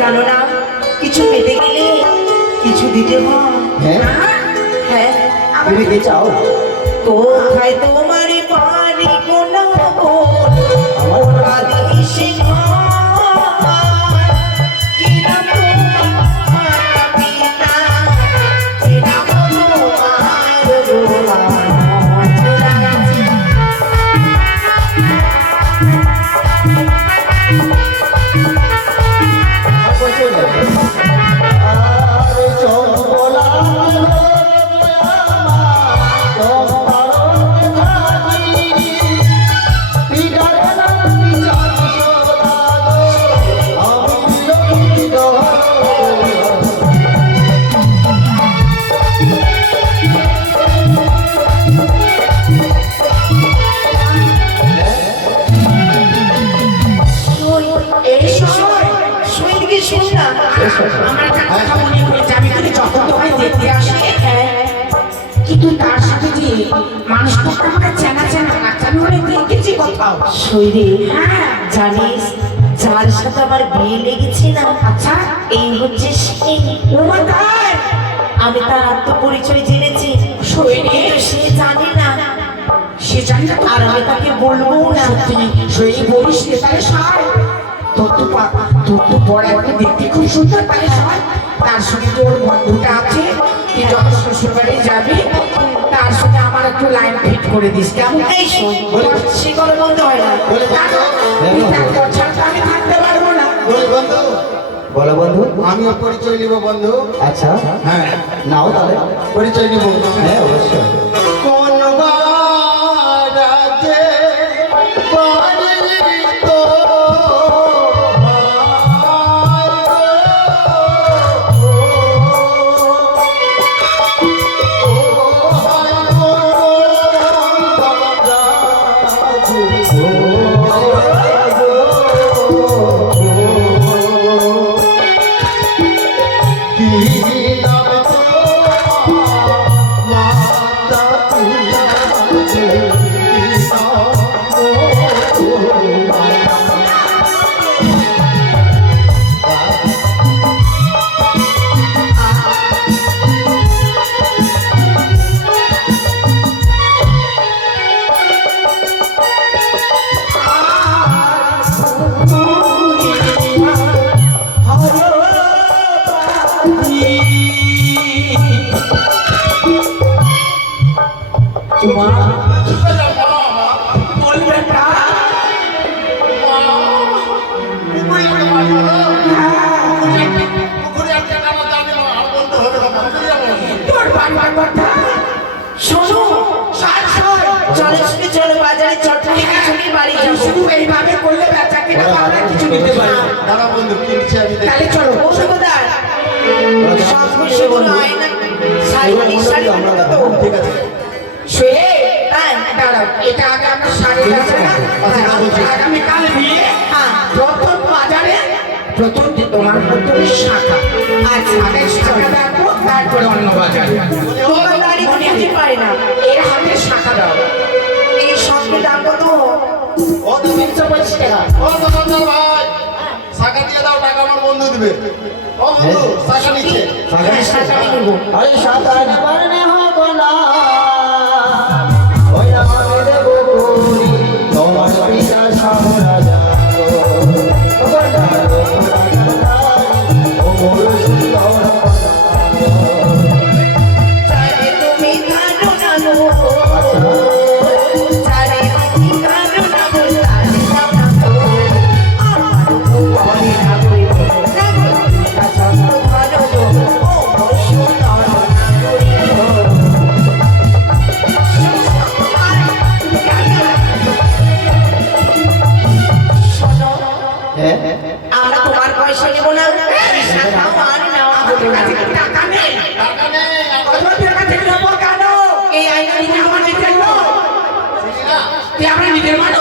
জানো না কিছু পেতে গেলে কিছু দিতে হয়। হ্যাঁ হ্যাঁ তুমি কি চাও? কোথায় তোমার পানি কোনা আমার একটা কথা মনে হয়েছে, আমি তোকে যখন তোমায় দেখতে আসি কিন্তু তার সাথে যে মানুষটা আমাকে চেনা চেনা লাগছে, আমি অনেক দেখেছি কোথাও। শৈরে জানিস যার সাথে আমার বিয়ে লেগেছে না, আচ্ছা এই হচ্ছে সেই। ও মা তাই? আমি তার আত্মপরিচয় জেনেছি, শৈরে কিন্তু সে জানে না, সে জানি না তো। আর আমি তাকে বলবো না। সত্যি শৈরে বলিস রে, তাহলে সব তোর তো পরে একটা দেখতে খুব সুন্দর, তাহলে সব তার সঙ্গে তোর বন্ধুটা আছে, তুই যখন শ্বশুর বাড়ি যাবি তার সঙ্গে আমার একটু লাইন ফিট করে দিস, কেমন? এই শোন, সে কোনো বলতে হয় না। তুই থাকতে ছাড়া তো আমি থাকতে পারবো না। বলো বন্ধু। আমিও পরিচয় নিব বন্ধু। আচ্ছা হ্যাঁ নাও তাহলে পরিচয় নিব। হ্যাঁ অবশ্যই। কোন রাজে পারিত শোনো, চলে শুনে চলো বাজারে চটপটি কিছু বাড়ি যাবো। শুধু এইভাবে করলে বেচা কিনা আমরা কিছু নিতে পারি। দাদা বন্ধু কিনছি আমি দেখি। তাহলে চলো। ঔষধদার সব বিষয়গুলো হয় না, সাইবানিক শাড়ি কিনবো তো। ঠিক আছে সে হ্যাঁ দাঁড়াও, এটা আগে আমরা শাড়ি আছে না, আগামীকাল বিয়ে। প্রথম বাজারে প্রথম তোমার প্রথমে শাখা, আচ্ছা আগে শাখা দেখো, তারপরে অন্য বাজারে। দোকানদারি বুঝতে পারে না, এর হাতে শাখা দাও। এই সবকে দাম কত? ও তো 325 টাকা। ও দোকানদার ভাই টাকা দিয়ে দাও, টাকা আমার বন্ধু দিবে। ও বন্ধু টাকা নিচ্ছে। হ্যাঁ, শাড়ি নেবো। আরে সাতান বারনে হব না ওই আমাকে দেবো করি তোমার পিতা সামরা জানো ও মোর সুন্দর চারে তুমি কানো না গো, চারে তুমি কানো না গো, চারে দাও না গো, আমার উপরে না গো, না গো, আচ্ছা ভালো গো, ও মোর সুন্দর শোনো, হ্যাঁ আমরা তোমার পয়সা নেবো না, শাখাও আর নাও আমাদের কাছে কি টাকা নেই? টাকা নেই আমাদের কাছে নেবো কেন? এই আইনা তুমি আমাদের জন্য তুই আমরা নিজের মানুষ।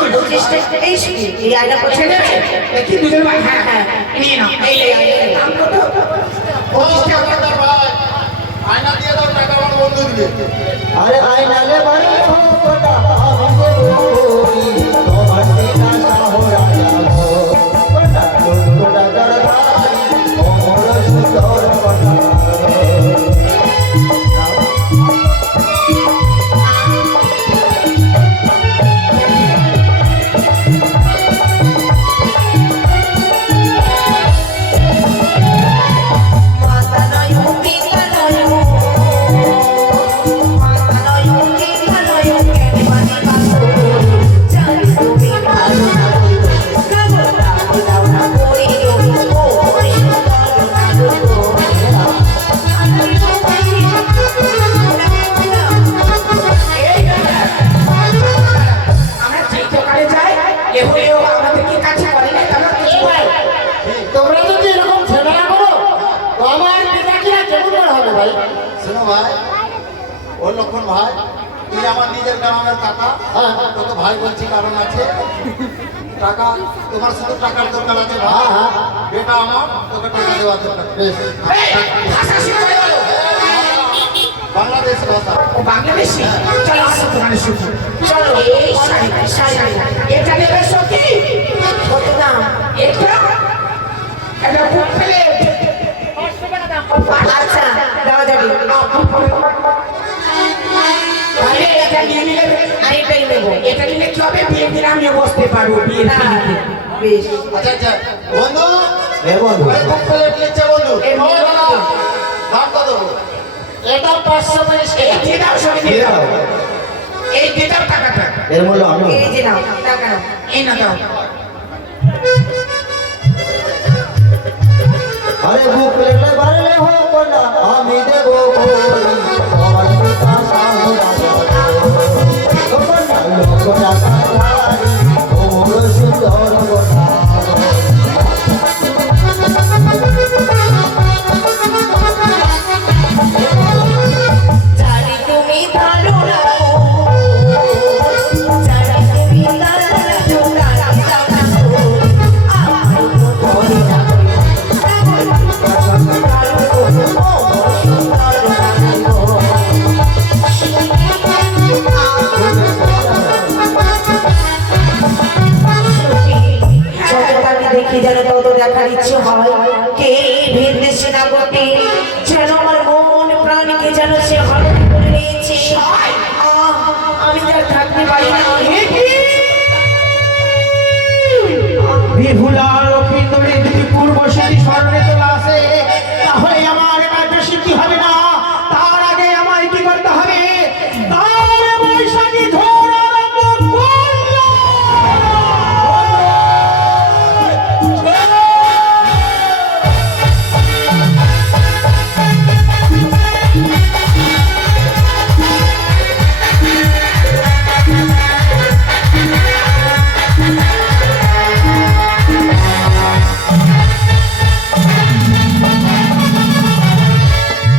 এই আইনা পছন্দ আছে? দেখি দুধের ভাই, হ্যাঁ হ্যাঁ নিয়ে নাও। এই দাম কত? ও দোকানদার ভাই আয়না দিয়ে দাও, টাকা আমার বন্ধু দিবে। আরে আইনালে বারনে হব না আমি দেবো করি তোমার পিতা সামরা জানো কোটা কোটা ভাই শোনো ভাই, ও লক্ষণ ভাই, তুই আমার নিজের গ্রামের কাকা, হ্যাঁ। তোকে ভাই বলছি কারণ আছে। টাকা, তোমার শুধু টাকার দরকার আছে ভাই। হ্যাঁ, হ্যাঁ। বেটা আমার, তোকে টাকা দেওয়ার দরকার। বেশ এই, ভাষা শিখতে হলো। বাংলাদেশ ভাষা। ও বাংলাদেশি, চলো আসো তোমার সুখী। চলো, এই শাড়ি, শাড়ি। এটা নেবে সখী? কত দাম? এটা? এটা খুব পেলে। আচ্ছা দেওয়া যাবে। আরে, এটা নিয়ে নিলে আরেকটাই নেবো। এটা নিলে কি হবে? বিয়ের দিন আমিও বসতে পারবো, বিয়ের হ্যাঁ, দিনে। বেশ। আচ্ছা আচ্ছা বন্ধু, এ বন্ধু ওই খুব প্লেট নিচ্ছে বন্ধু। এই ও বন্ধু। দাদা, দাম কত? এটা 550 এই টাকা দিয়ে দাও সখী, দিয়ে দাও। এই দিয়ে দাও টাকাটা। এর মূল্য আমি এই যে নাও টাকা নাও। এই না দাও। আরে বুক পেলে বাড়লে হোক না আমি দেব আমার পিতা সাহু রাজা লোক টাকা ওর সুন্দর গোটা জানি তুমি ভালো রাখো, জানি তুমি ভালো রাখো, রাখো, রাখো। আমার মনে রাখো, ও সুন্দর রাখো। যত আমি দেখি যেন তত দেখার ইচ্ছে হয়, কে ভিন দেশে না বটে, যেন আমার মন প্রাণকে যেন সে হরণ করে নিয়েছে। আমি তার থাকতে পারি না।